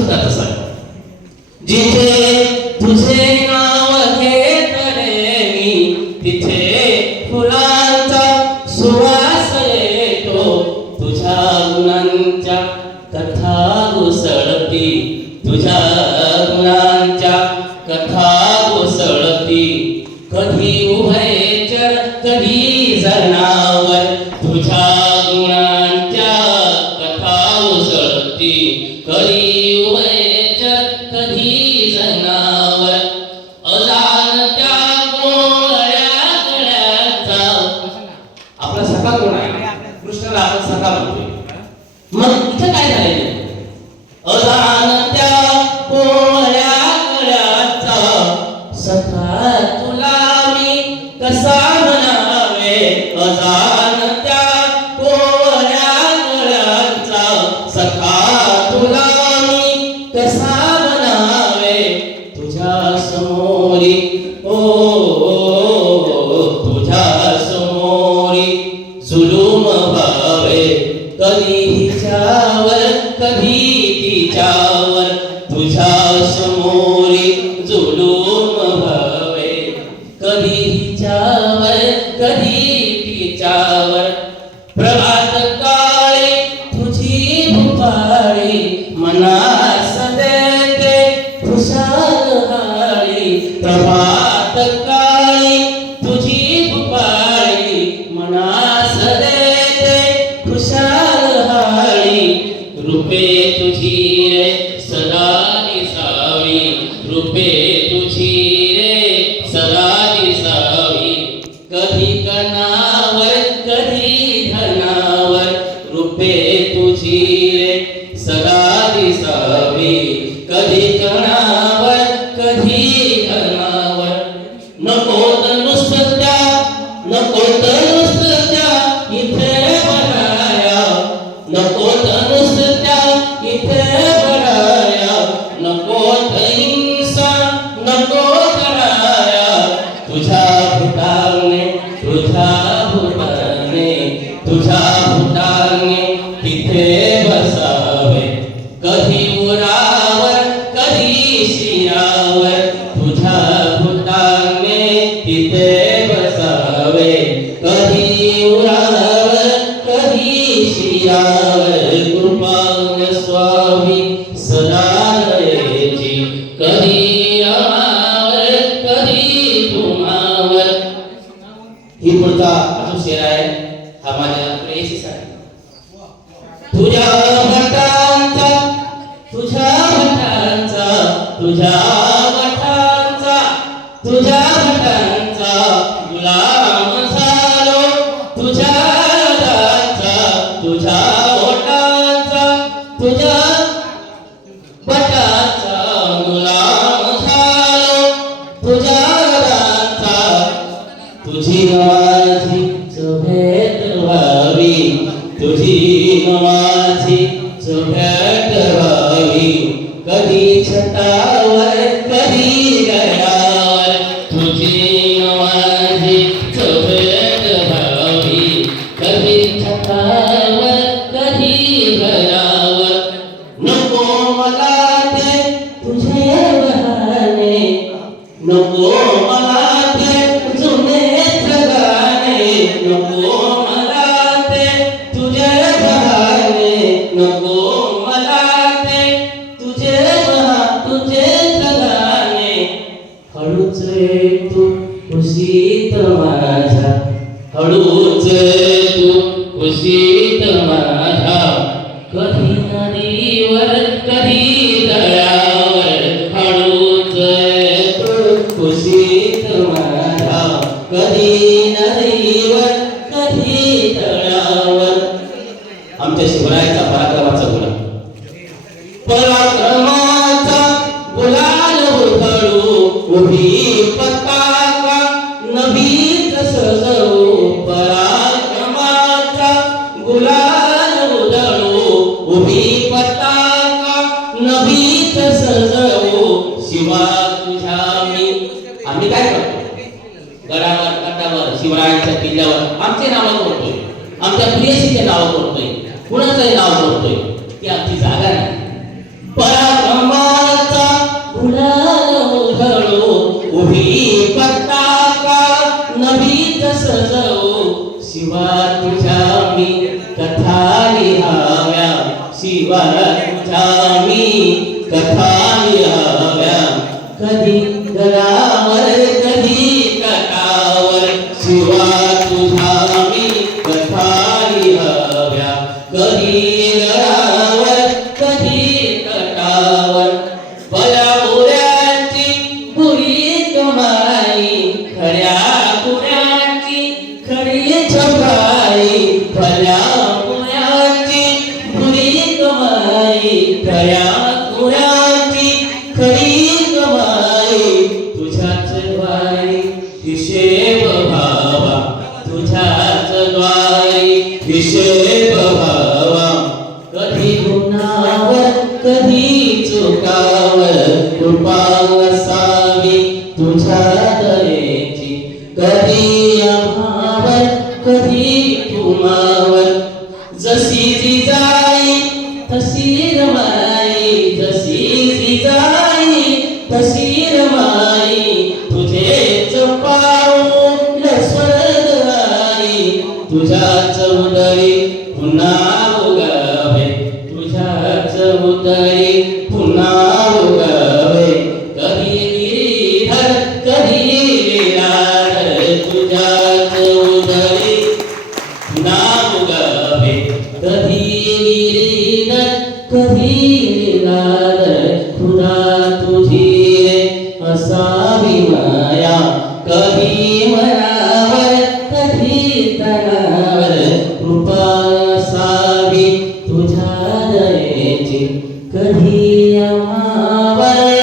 सुद्धा जात असत जिथे तुझे नाव घेतले मी तिथे फुलांचा सुवास येतो. तुझ्या गुणांच्या कथा घुसळती तुझ्या गुणांच्या कथा घुसळती. कधी उभयचर कधी जनावर तुझ्या सरकार होते मग इथं काय झालंय? प्रभात काळी तुझी भुपाळी मनास देते खुशाल हाळी. रूपे तुझी रे सदा रूपे तुझी रे सदा कधी कणावर कधी धनावर रूपे तुझी रे सदा दिसावी. कधी तुझ्या भटांचा तुझ्या भटांचा तुझ्या तुझी माझी भेट व्हावी तुझी माझी भेट व्हावी कधी छतावर कधी गडावर तुझी माझी व्हावी कधी छतावर कधी नको मला ते तुझे बहाने नको तू खुशीत माझ्या हळूच तू खुशीत माझ्या कधी नदीवर कधी उभी पताका नभीत सजवो शिवा तुझ्या मी. आम्ही काय करतो? गडावर तटावर शिवरायांच्या किल्ल्यावर आमचे नाव करतोय आमच्या प्रियसीचे नाव करतोय कुणाचंही नाव बोलतोय ती आमची जागा नाही. पराक्रमाचा गुलाल उधळो उभी पताका नभीत सजवो शिवा तुझ्या मी. शिवरक्षामि कथामि हव्या कधी गडावर कधी तटावर शिवा तुझा द्वारी हिशेब भावा तुझ्याच द्वारी हिशेब भावा कधी गुणावर कधी चुकावर कृपा असावी तुझ्या दरेची कधी अभावर कधी तुमावर जशी जिजाई तशी रमाई. जशी जिजाई तशी तुझ्याच पुन्हा उगवे. तुझ्याच उदरी पुन्हा उगवे. कधी गिरीधर कधी लीलाधर तुझ्याच उदरी पुन्हा उगवे. कधी गिरीधर कधी लीलाधर तुझा तुझ्या दयेची कधी आम्हाला